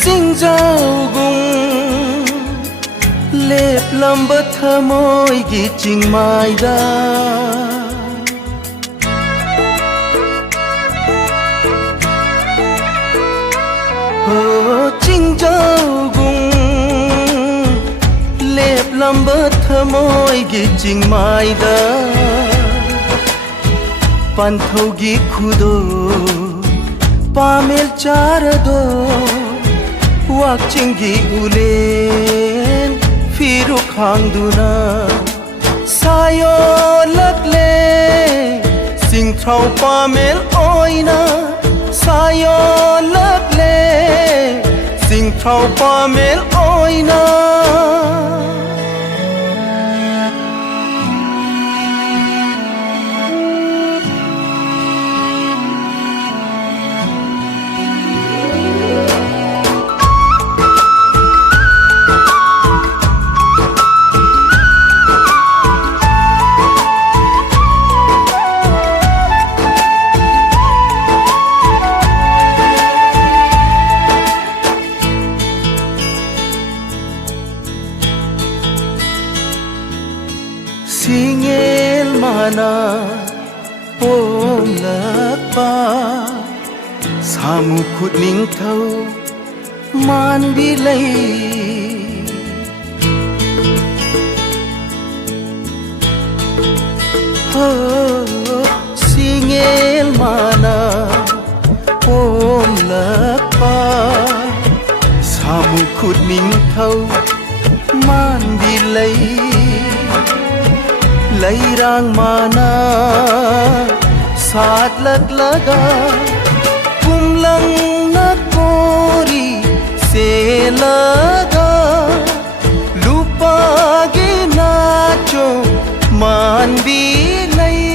सिंजावगुं लेप्लम्ब थमोइगी चिंगमाइदा हो चिंजावगुं लेप्लम्ब थमोइगी चिंगमाइदा पंथौगी खुदो Pammel चारदो वाकचिंगी woollen फिरु खांगदुना सायो लकले सिंगथ्राउ Pammel ओइना सायो लकले सिंगथ्राउ Pammel ओइना Singel mana om lakpa samu khut ning thau man bilai ho singel mana om lakpa samu khut ning thau man bilai लैरांग माना साथ लग लगा कुमलंग न कोरी से लगा लुपागे नाचो मान भी लई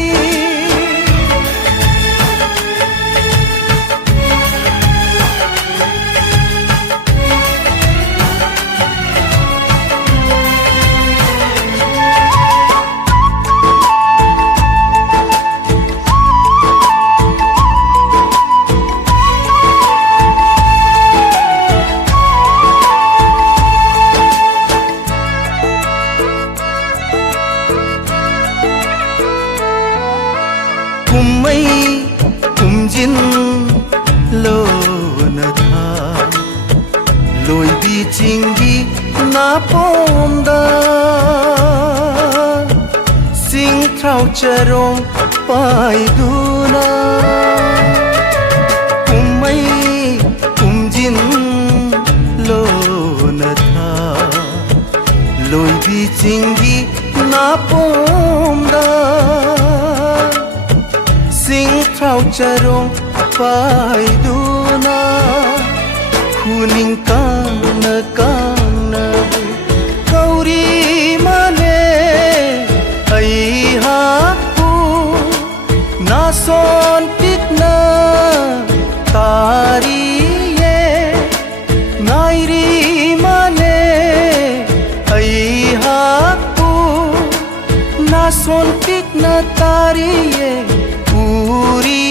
कुम्मई कुमजिन लो न था लोई भी चिंगी ना पोंदा सिंगथ्राउ चरों पाई दूना कुम्मई कुमजिन लो न था लोई भी चिंगी ना पोंदा Singthau charong paiduna kuning kana kauri mane ai hapu nason pitna tari ye nairi mane ai hapu nason pitna tari ye पूरी